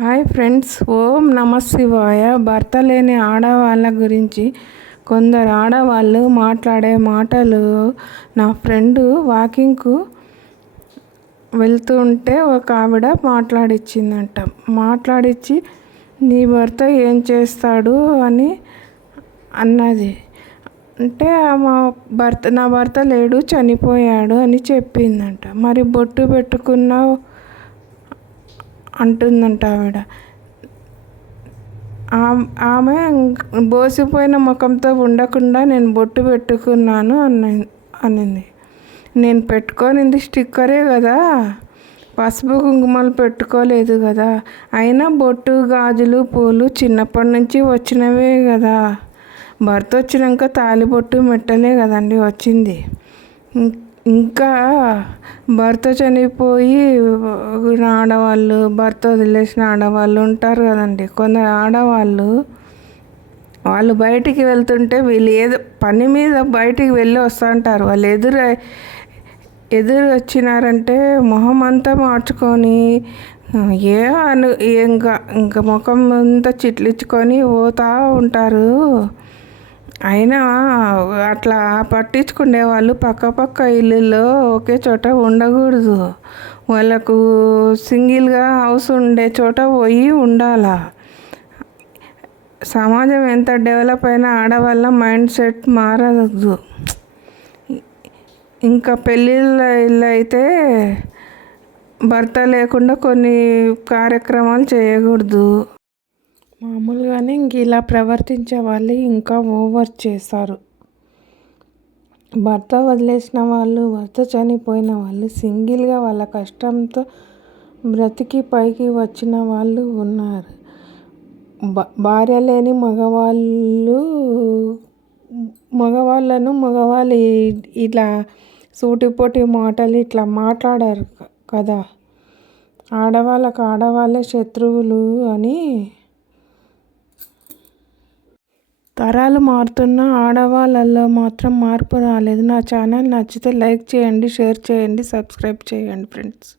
Hi friends, ఓం నమ శివాయ. భర్త లేని ఆడవాళ్ళ గురించి కొందరు ఆడవాళ్ళు మాట్లాడే మాటలు. నా ఫ్రెండు వాకింగ్కు వెళ్తుంటే ఒక ఆవిడ మాట్లాడించి నీ భర్త ఏం చేస్తాడు అని అన్నది. అంటే నా భర్త లేడు, చనిపోయాడు అని చెప్పిందంట. మరి బొట్టు పెట్టుకున్నావు అంటుందంట ఆవిడ. ఆమె బోసిపోయిన ముఖంతో ఉండకుండా నేను బొట్టు పెట్టుకున్నాను అనింది. నేను పెట్టుకోనింది స్టిక్కరే కదా, పసుపు కుంకుమలు పెట్టుకోలేదు కదా. అయినా బొట్టు, గాజులు, పూలు చిన్నప్పటి నుంచి వచ్చినవే కదా. భర్త వచ్చినాక తాళిబొట్టు, మెట్టలే కదండి వచ్చింది. ఇంకా భర్త చనిపోయి ఆడవాళ్ళు, భర్త వదిలేసిన ఆడవాళ్ళు ఉంటారు కదండి. కొందరు ఆడవాళ్ళు వాళ్ళు బయటికి వెళ్తుంటే వీళ్ళు ఏదో పని మీద బయటికి వెళ్ళి వస్తుంటారు. వాళ్ళు ఎదురు వచ్చినారంటే మొహం అంతా మార్చుకొని ఇంకా ముఖం అంతా చిట్లించుకొని పోతూ ఉంటారు. అయినా అట్లా పట్టించుకునే వాళ్ళు పక్క ఇల్లుల్లో ఒకే చోట ఉండకూడదు. వాళ్ళకు సింగిల్గా హౌస్ ఉండే చోట పోయి ఉండాలా. సమాజం ఎంత డెవలప్ అయినా ఆడవాళ్ళ మైండ్ సెట్ మారదు. ఇంకా పెళ్ళిళ్ళు అయితే భర్త లేకుండా కొన్ని కార్యక్రమాలు చేయకూడదు. మామూలుగానే ఇలా ప్రవర్తించే వాళ్ళు ఇంకా ఓవర్ చేస్తారు. భర్త వదిలేసిన వాళ్ళు, భర్త చనిపోయిన వాళ్ళు, సింగిల్గా వాళ్ళ కష్టంతో బ్రతికి పైకి వచ్చిన వాళ్ళు ఉన్నారు. భార్య లేని మగవాళ్ళు ఇట్లా సూటిపోటి మాటలు ఇట్లా మాట్లాడారు కదా. ఆడవాళ్ళే శత్రువులు అని. తరాలు మారుతున్న ఆడవాళ్ళలో మాత్రం మార్పు రాలేదు. నా ఛానల్ నచ్చితే లైక్ చేయండి, షేర్ చేయండి, సబ్స్క్రైబ్ చేయండి ఫ్రెండ్స్.